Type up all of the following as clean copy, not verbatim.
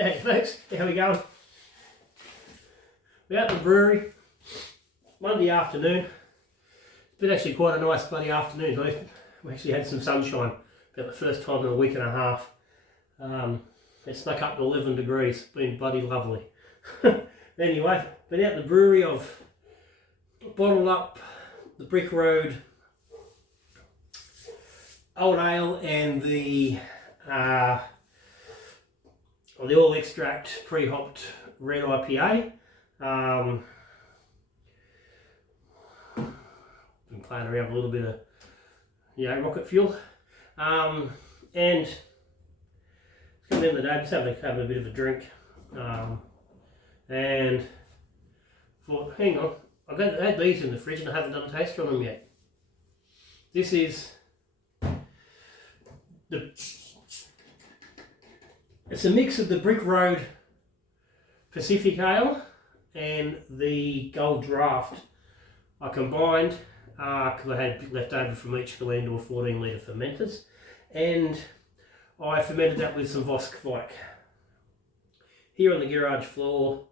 Hey folks, how we going? We're out at the brewery, Monday afternoon. It's been actually quite a nice bloody afternoon. We actually had some sunshine about the first time in a week and a half. It snuck up to 11 degrees, been bloody lovely. Anyway, been out at the brewery, I've bottled up the Brick Road Old Ale and the all extract pre-hopped red IPA. Been playing around with a little bit of rocket fuel, and it's come the end of the day, just having a bit of a drink, and thought, hang on, I've had these in the fridge and I haven't done a taster on them yet. This is it's a mix of the Brick Road Pacific Ale and the Gold Draught. I combined, because I had left over from each of the Landor 14 litre fermenters, and I fermented that with some Voss Kviek. Here on the garage floor,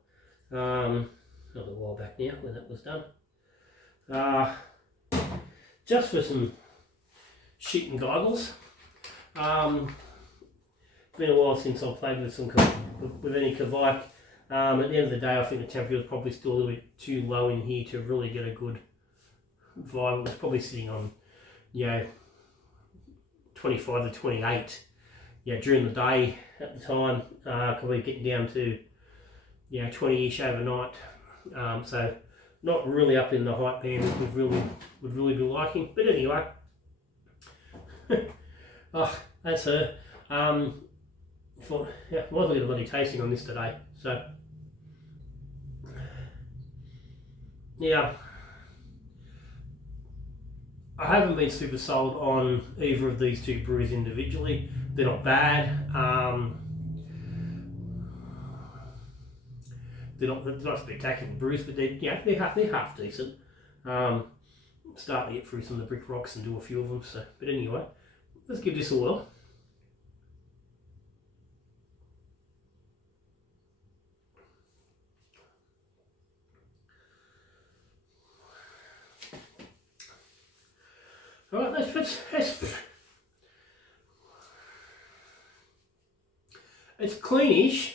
not a while back now when that was done, just for some shit and goggles. Been a while since I've played with any Kviek. At the end of the day, I think the temperature was probably still a little bit too low in here to really get a good vibe. It was probably sitting on 25 to 28 during the day at the time, probably getting down to 20ish overnight, so not really up in the height band that would really be liking. But anyway, that's her. Thought, might as well get a bloody tasting on this today. So I haven't been super sold on either of these two brews individually. They're not bad. They're not spectacular brews, but they're half decent. Start to get through some of the brick rocks and do a few of them. So, but anyway, let's give this a whirl. Right, it's cleanish.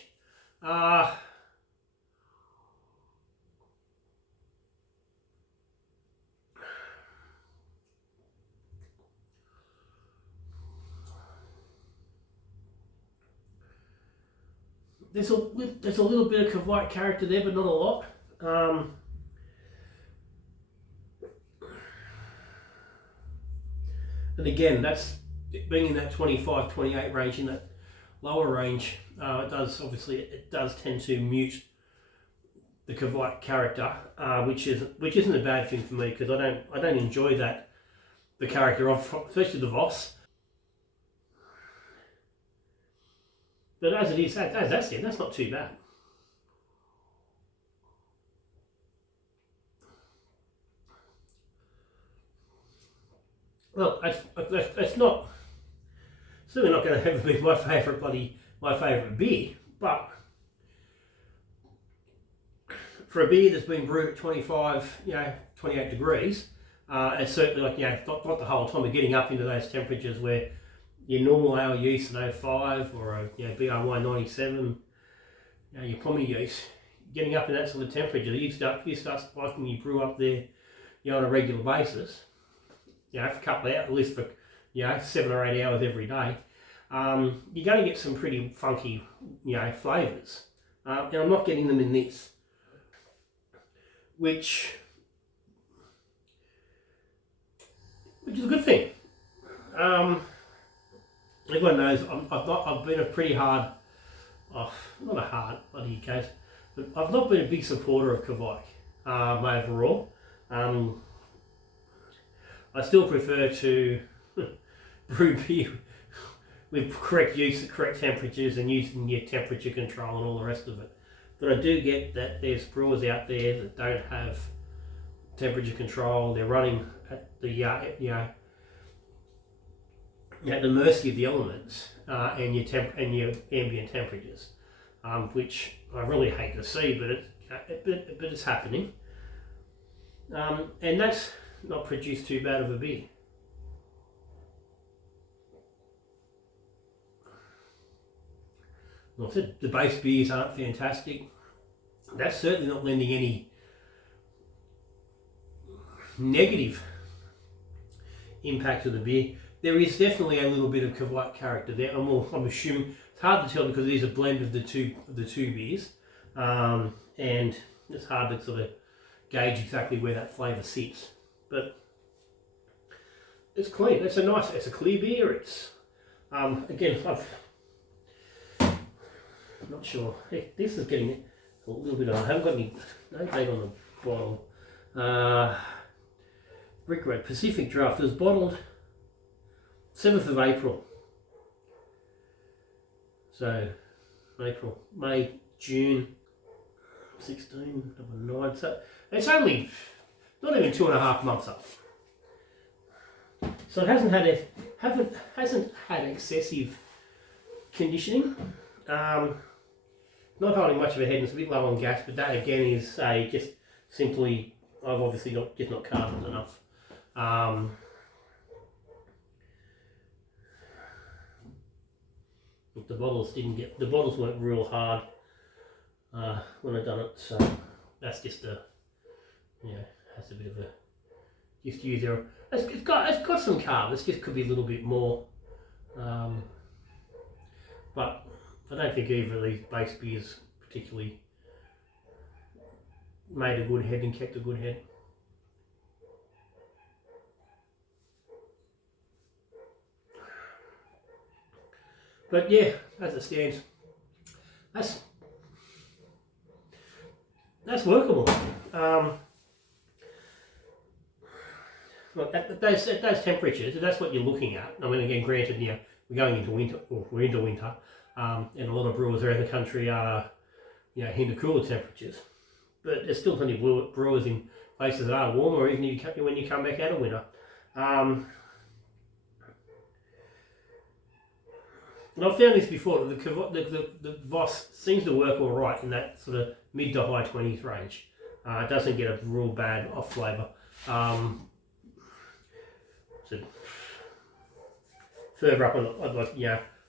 There's a little bit of Kviek character there, but not a lot. And again, that's being in that 25, 28 range, in that lower range. It does tend to mute the Kviek character, which isn't a bad thing for me, because I don't enjoy the character of, especially the Voss. But as it is, as that's it, that's not too bad. Well, it's not certainly not going to ever be my favourite beer, but for a beer that's been brewed at 25, 28 degrees, it's certainly not the whole time. We're getting up into those temperatures where your normal ale yeast at 05 or a BRY 97, your pommy yeast, getting up in that sort of temperature, you start spiking your brew up there, on a regular basis. For a couple of hours, at least for 7 or 8 hours every day, you're going to get some pretty funky flavours, and I'm not getting them in this, which is a good thing. Everyone knows I've been a pretty hard, not a hard bloody case, but I've not been a big supporter of Kviek overall. I still prefer to brew beer with correct use at correct temperatures and using your temperature control and all the rest of it. But I do get that there's brewers out there that don't have temperature control. They're running at the at the mercy of the elements and your ambient temperatures. which I really hate to see, but it's happening. And that's not produced too bad of a beer. Well, I said the base beers aren't fantastic. That's certainly not lending any negative impact to the beer. There is definitely a little bit of Kviek character there. I'm assuming it's hard to tell because it is a blend of the two beers, and it's hard to sort of gauge exactly where that flavour sits. But it's clean. It's a clear beer. It's again, I'm not sure. Hey, this is getting a little bit on. I haven't got no date on the bottle. Road Pacific Draught was bottled 7th of April. So April, May, June, 16, 9. So it's only not even 2.5 months up. So it hasn't had excessive conditioning. Not holding much of a head, and it's a bit low on gas, but that again is just simply I've obviously not carboned enough. The bottles weren't real hard when I done it, so that's just has a bit of a just use there. It's got some carb. It just could be a little bit more, but I don't think either of these base beers particularly made a good head and kept a good head. But yeah, as it stands, that's workable. Look, at those temperatures, that's what you're looking at. I mean, again, granted, we're going into winter, or we're into winter, and a lot of brewers around the country are, into cooler temperatures. But there's still plenty of brewers in places that are warmer, even when you come back out of winter. And I've found this before, the Voss seems to work all right in that sort of mid to high 20s range. It doesn't get a real bad off flavour. So further up,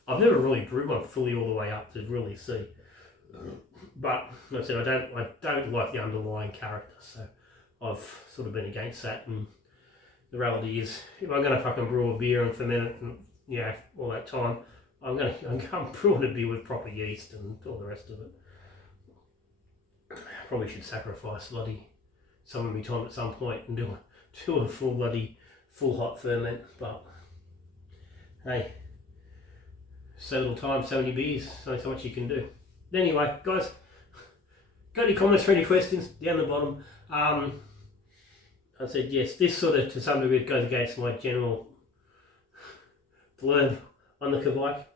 I've never really brewed one fully all the way up to really see. But like I said, I don't like the underlying character, so I've sort of been against that. And the reality is, if I'm going to fucking brew a beer and ferment it, and all that time, I'm brewing a beer with proper yeast and all the rest of it. Probably should sacrifice some of my time at some point and do a full hot ferment, but hey, so little time, so many beers, only so much you can do. Anyway, guys, got any comments or any questions down the bottom? I said yes, this sort of to some degree goes against my general blurb on the Kviek.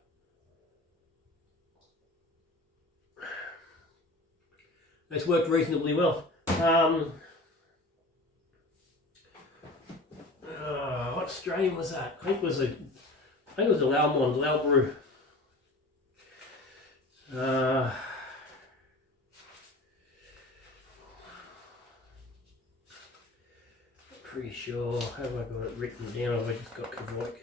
It's worked reasonably well. What strain was that? I think it was a Laumond brew. Pretty sure. Have I got it written down? Have I just got Kviek?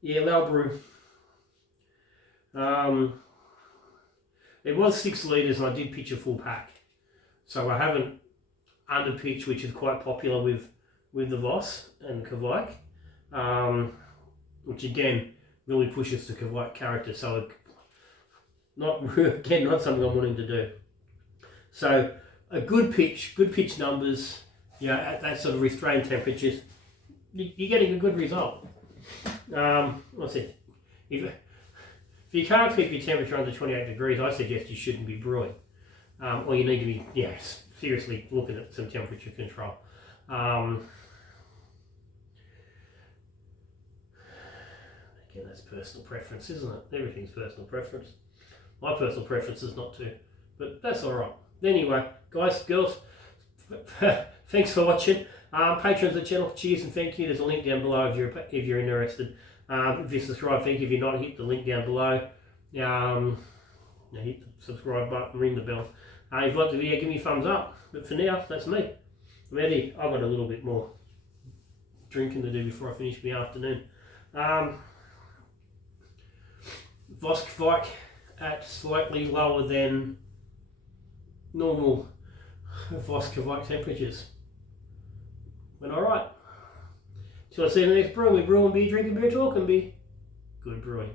Yeah, Lau brew. It was 6 litres and I did pitch a full pack. So I haven't underpitched, which is quite popular with the Voss and Kviek. Which again really pushes the Kviek character. So not something I'm wanting to do. So a good pitch numbers, at that sort of restrained temperatures, you're getting a good result. What's it? If you can't keep your temperature under 28 degrees, I suggest you shouldn't be brewing. Or you need to be, seriously looking at some temperature control. Again, that's personal preference, isn't it? Everything's personal preference. My personal preference is not to, but that's alright. Anyway, guys, girls, thanks for watching. Patrons of the channel, cheers and thank you. There's a link down below if you're interested. If you subscribe, thank you. If you're not, hit the link down below. Hit the subscribe button, ring the bell. If you like the video, give me a thumbs up. But for now, that's me. Ready? I've got a little bit more drinking to do before I finish my afternoon. Voss Kviek at slightly lower than normal Voss Kviek temperatures. Went alright. So I'll see you in the next brewing. We brew and beer, drinking beer, talk and be good brewing.